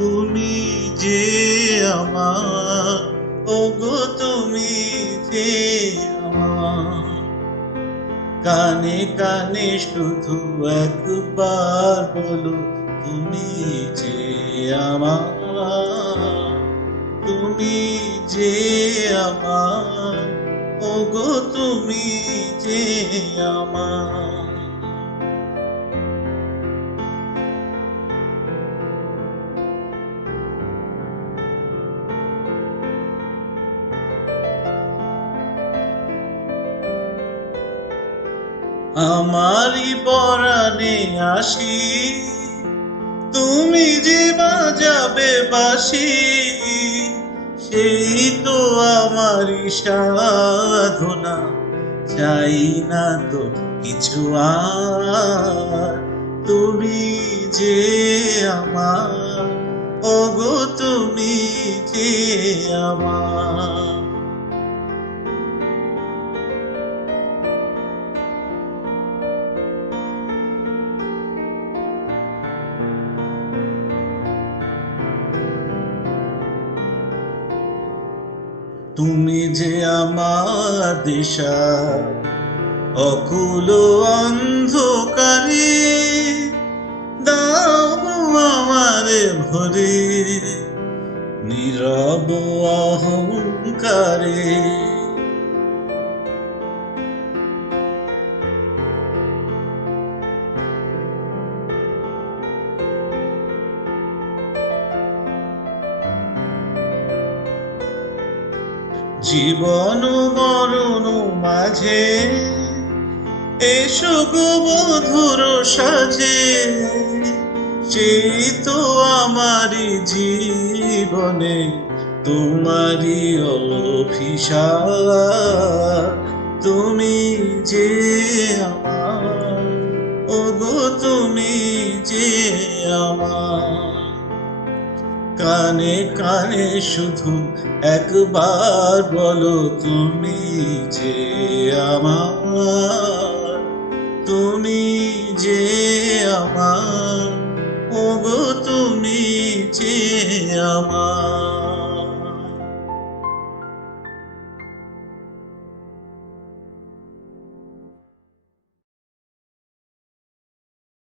তুমি যে আমার, ওগো তুমি যে আমার। কানে কানে শুধু একবার বলো, তুমি যে আমার, তুমি যে আমার, ওগো তুমি যে আমার। আমারই পরাণে আসি, তুমি যে বাজাবে বাঁশি, সেই তো আমারই সাধনা। চাই না তো কিছু আর, তুমি যে আমার, ওগো তুমি যে আমার। তুমি যে আমার দিশা, অকুল অন্ধকারে দাও আমারে ভরে, নীরব অহংকারে। জীবন মরণ মাঝে এসো গো বধুর সাজে, সেই তো আমারই জীবনে তোমারই অভিশাপ। তুমি যে আমার, ওগো তুমি যে আমার। কানে কানে শুধু একবার বলো, তুমি যে আমার, তুমি যে আমার, ওগো তুমি যে আমার।